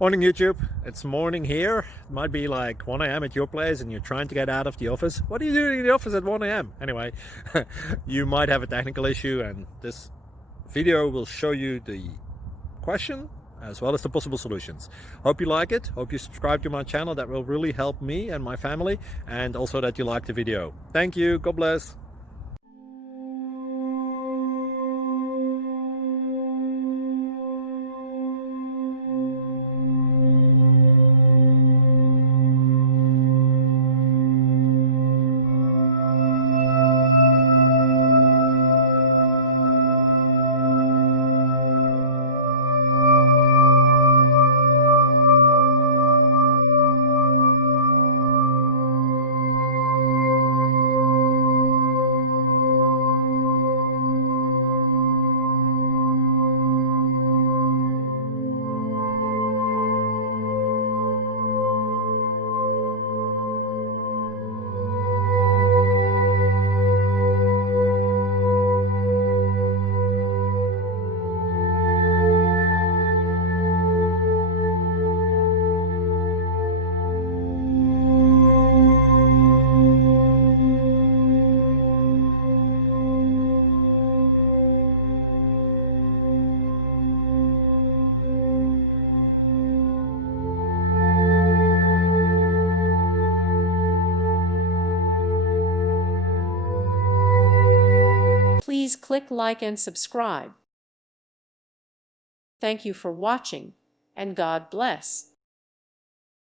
Morning YouTube, it's morning here. It might be like 1 a.m. at your place and you're trying to get out of the office. What are you doing in the office at 1 a.m.? Anyway, you might have a technical issue and this video will show you the question as well as the possible solutions. Hope you like it, hope you subscribe to my channel. That will really help me and my family, and also that you like the video. Thank you, God bless. Please click like and subscribe. Thank you for watching, and God bless.